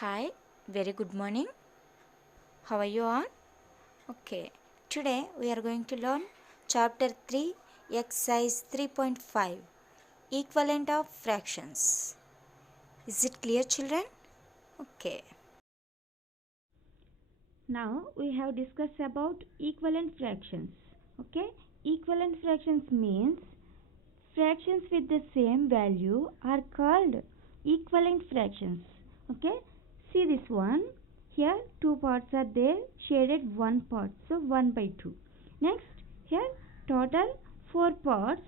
Hi, very good morning. How are you all? Okay, today we are going to learn chapter 3, exercise 3.5, equivalent of fractions. Is it clear, children? Okay. Now we have discussed about equivalent fractions. Okay, equivalent fractions means fractions with the same value are called equivalent fractions. Okay, see this one. Here two parts are there, shaded one part, so 1 by 2. Next, here total 4 parts,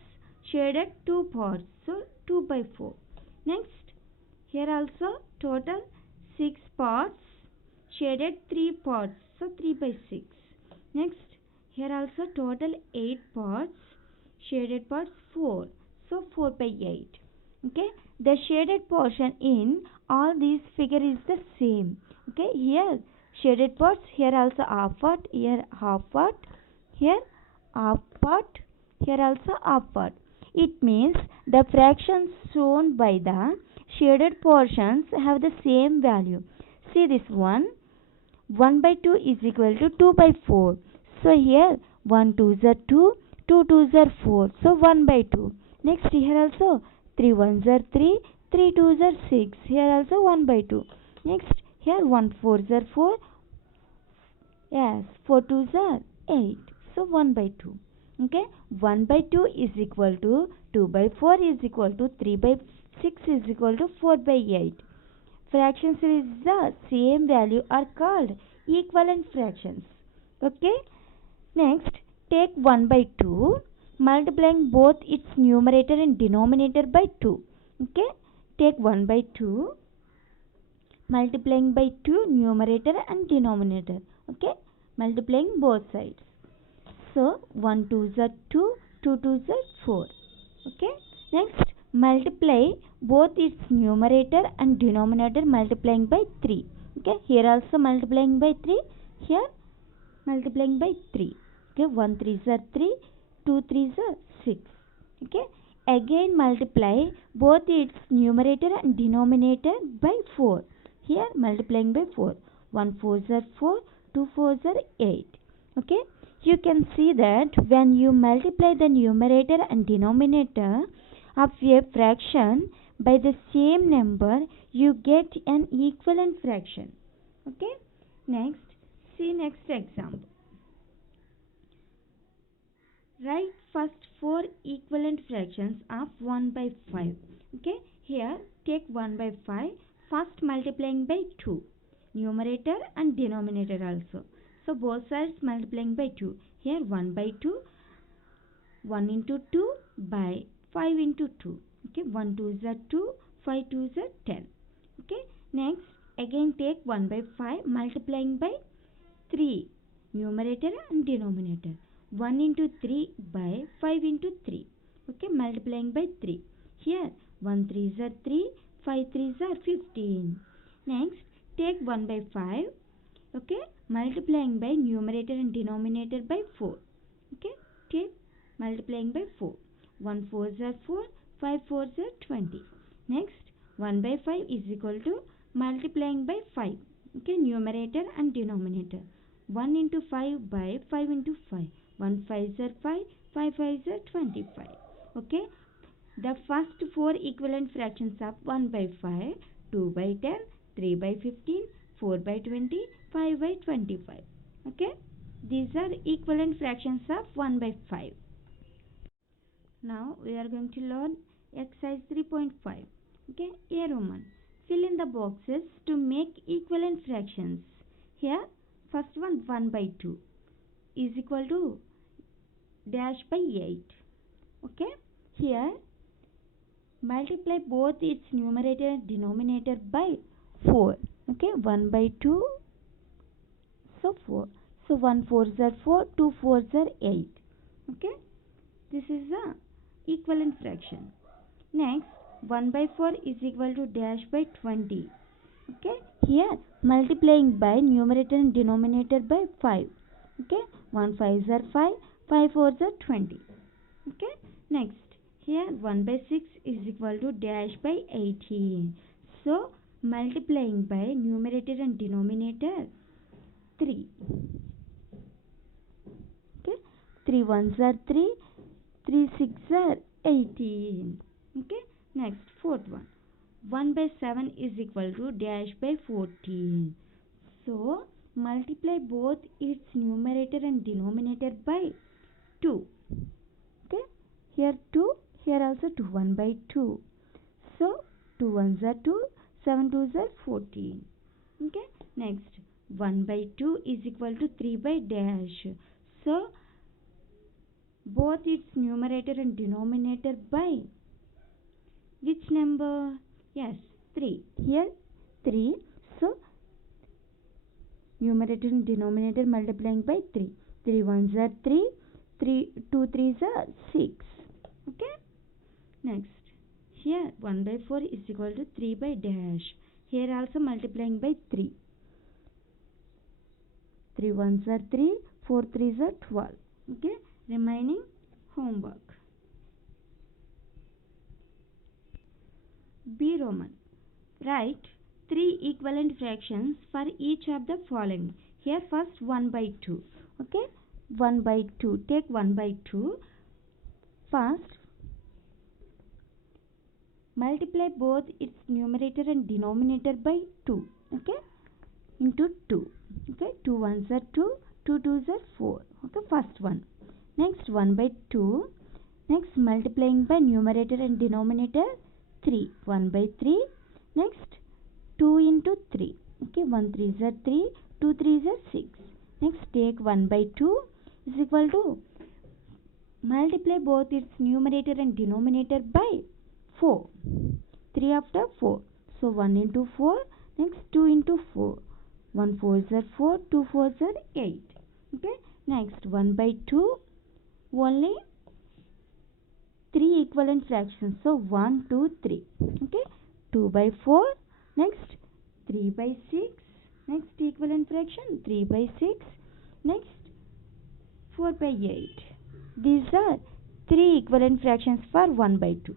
shaded 2 parts, so 2 by 4. Next, here also total 6 parts, shaded 3 parts, so 3 by 6. Next, here also total 8 parts, shaded parts 4, so 4 by 8. Okay, the shaded portion in all these figure is the same. Okay, here shaded parts, here also half part, here half part, here half part, here also half part. It means the fractions shown by the shaded portions have the same value. See this one. 1 by 2 is equal to 2 by 4. So here 1 2s are 2, 2 2s are 4. So 1 by 2. Next here also 3 1s are 3, 3 2s are 6. Here also 1 by 2. Next here 1 4s are 4. Yes, 4 2s are 8. So 1 by 2. Okay, 1 by 2 is equal to 2 by 4 is equal to 3 by 6 is equal to 4 by 8. Fractions with the same value are called equivalent fractions. Okay. Next, take 1 by 2, multiplying both its numerator and denominator by 2. Okay. Take 1 by 2, multiplying by 2 numerator and denominator. Okay. Multiplying both sides. So 1 2s are 2, 2 2s are 4. Okay. Next, multiply both its numerator and denominator multiplying by 3. Okay, here also multiplying by 3, here multiplying by 3. Okay, 1 3s are 3, 2 3s are 6. Okay, again multiply both its numerator and denominator by 4. Here multiplying by 4. 1 4s are 4, 2 4s are 8. Okay, you can see that when you multiply the numerator and denominator of a fraction by the same number, you get an equivalent fraction. Okay, next, see next example. Write first 4 equivalent fractions of 1 by 5. Okay, here take 1 by 5, first multiplying by 2, numerator and denominator also. So both sides multiplying by 2. Here 1 by 2, 1 into 2 by 5 into 2. Okay, 1 2s are 2, 5 2s are 10. Okay, next again take 1 by 5 multiplying by 3, numerator and denominator. 1 into 3 by 5 into 3. Okay, multiplying by 3. Here 1 3s are 3, 5 3s are 15. Next take 1 by 5. Okay, multiplying by numerator and denominator by 4. Okay, take multiplying by 4. 1 4s are 4, 5 4s are 20. Next 1 by 5 is equal to multiplying by 5. Okay, numerator and denominator. 1 into 5 by 5 into 5. 1 5s are 5, 5 5s are 25. Okay, the first 4 equivalent fractions of 1 by 5, 2 by 10, 3 by 15, 4 by 20, 5 by 25. Okay, these are equivalent fractions of 1 by 5. Now we are going to learn exercise 3.5. Okay, a Roman. Fill in the boxes to make equivalent fractions. Here, first one 1 by 2 is equal to dash by 8. Okay, here multiply both its numerator and denominator by 4. Okay, 1 by 2, so 4. So 1 4s are 4, 2 4s are 8. Okay, this is the equivalent fraction. Next, 1 by 4 is equal to dash by 20. Okay, here multiplying by numerator and denominator by 5. Okay, 1 5s are 5, 5 4s are 20. Okay, next, here 1 by 6 is equal to dash by 18. So multiplying by numerator and denominator 3. Okay, 3 ones are 3, 3 6 are 18. Okay, next fourth one, 1 by 7 is equal to dash by 14. So multiply both its numerator and denominator by 2. Okay, here 2, here also 2, 1 by 2. So 2 ones are 2, 7 twos are 14. Okay, next 1 by 2 is equal to 3 by dash. So both its numerator and denominator by which number? Yes, 3. Here 3. So numerator and denominator multiplying by 3. 3 ones are 3, 2 threes are 6. Okay, next here 1 by 4 is equal to 3 by dash. Here also multiplying by 3. 3 ones are 3, 4 threes are 12. Okay, remaining homework. B Roman, write 3 equivalent fractions for each of the following. Here first 1 by 2. Okay, 1 by 2. Take 1 by 2. First multiply both its numerator and denominator by 2. Okay, into 2. Okay, 2 ones are 2, 2 twos are 4. Okay, first one. Next 1 by 2. Next multiplying by numerator and denominator 3. 1 by 3. Next 2 into 3. Okay, 1 threes are 3, 2 threes are 6. Next take 1 by 2 is equal to multiply both its numerator and denominator by 4. 3 after 4. So 1 into 4. Next 2 into 4. 1 fours are 4, 2 fours are 8. Okay, next 1 by 2. Only 3 equivalent fractions. So 1, 2, 3. Okay, 2 by 4. Next 3 by 6. Next equivalent fraction 3 by 6. Next 4 by 8. These are 3 equivalent fractions for 1 by 2.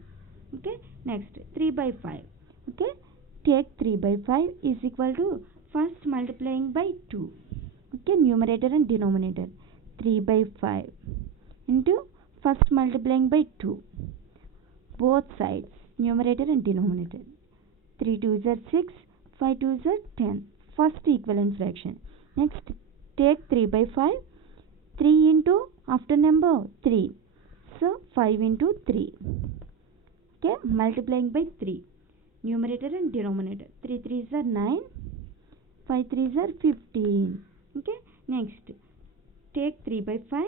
Okay, next 3 by 5. Okay, take 3 by 5 is equal to first multiplying by 2. Okay, numerator and denominator 3 by 5 into first multiplying by 2. Both sides numerator and denominator. 3 twos are 6, 5 twos are 10. First equivalent fraction. Next take 3 by 5. 3 into after number 3. So 5 into 3. Okay, multiplying by 3. Numerator and denominator. 3 threes are 9. 5 threes are 15. Okay, next take 3 by 5.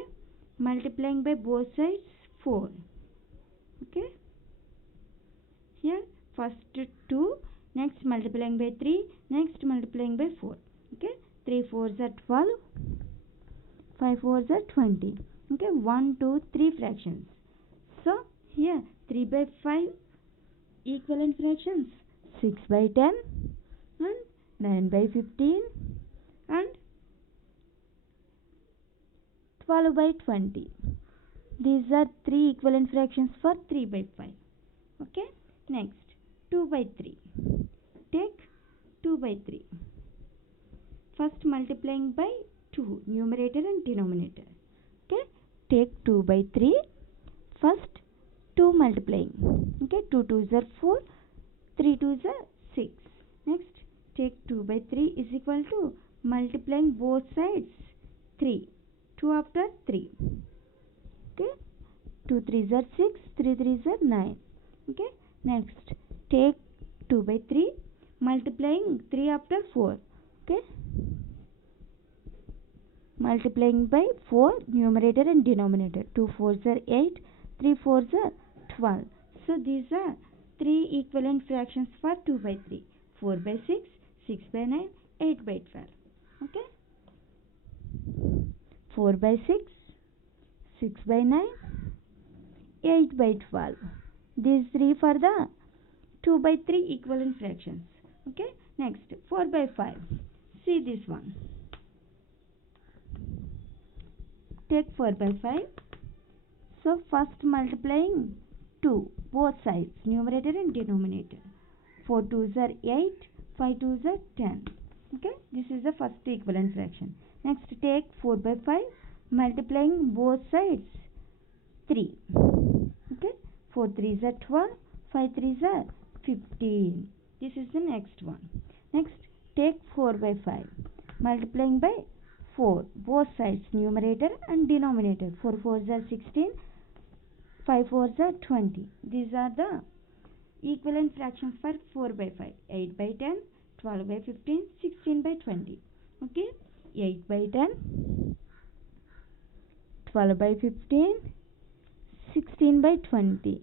Multiplying by both sides 4. Okay, here first 2. Next multiplying by 3. Next multiplying by 4. Okay, 3 fours are 12. 5 fours are 20. Okay, 1, 2, 3 fractions. So here 3 by 5 equivalent fractions 6 by 10 and 9 by 15 and 12 by 20. These are 3 equivalent fractions for 3 by 5. Okay, next 2 by 3. Take 2 by 3. First multiplying by 2, numerator and denominator. Okay, take 2 by 3. First 2 multiplying. Okay, 2 twos are 4, 3 twos are 6. Next take 2 by 3 is equal to multiplying both sides 3. 2 after 3. Okay, 2 threes are 6, 3 threes are 9. Okay, next take 2 by 3 multiplying 3 after 4. Okay, multiplying by 4 numerator and denominator. 2 fours are 8, 3 fours are 12. So these are 3 equivalent fractions for 2 by 3. 4 by 6, 6 by 9, 8 by 12. Okay, 4 by 6, 6 by 9, 8 by 12. These 3 for the 2 by 3 equivalent fractions. Okay, next 4 by 5. See this one. Take 4 by 5. So first multiplying 2 both sides, numerator and denominator. 4 twos are 8, 5 2s are 10. Okay, this is the first equivalent fraction. Next, take 4 by 5, multiplying both sides 3. Okay, 4 3s are 12, 5 3s are 15. This is the next one. Next, take 4 by 5, multiplying by 4 both sides, numerator and denominator. 4 4s are 16, 5 4s are 20. These are the equivalent fractions for 4 by 5. 8 by 10, 12 by 15, 16 by 20. Okay, 8 by 10, 12 by 15, 16 by 20.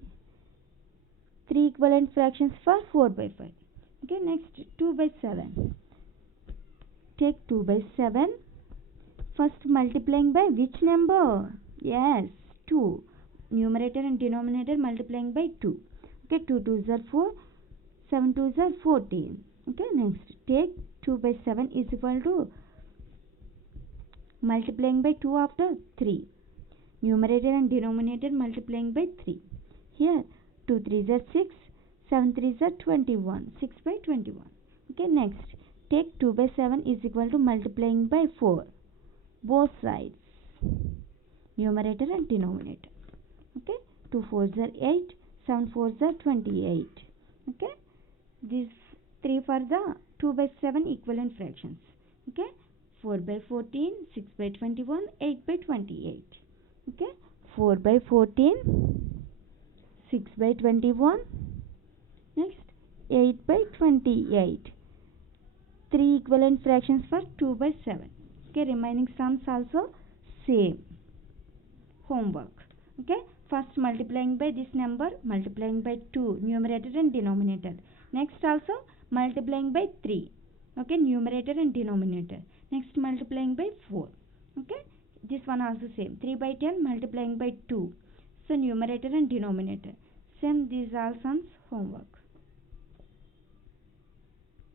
3 equivalent fractions for 4 by 5. Okay, next 2 by 7. Take 2 by 7. First multiplying by which number? Yes, 2. Numerator and denominator multiplying by 2. Okay, 2 2s are 4, 7 2s are 14. Okay, next take 2 by 7 is equal to multiplying by 2 after 3. Numerator and denominator multiplying by 3. Here 2 3s are 6, 7 3s are 21. 6 by 21. Okay, next take 2 by 7 is equal to multiplying by 4. Both sides, numerator and denominator. Okay, 2 4s are 8, 7 4s are 28. Okay, these 3 for the 2 by 7 equivalent fractions. Okay, 4 by 14, 6 by 21, 8 by 28. Okay, 4 by 14, 6 by 21, next 8 by 28. 3 equivalent fractions for 2 by 7. Okay, remaining sums also same. Homework. Okay, first multiplying by this number, multiplying by 2, numerator and denominator. Next also multiplying by 3. Okay, numerator and denominator. Next multiplying by 4. Okay, this one also same. 3 by 10 multiplying by 2. So numerator and denominator. Same, these all sums homework.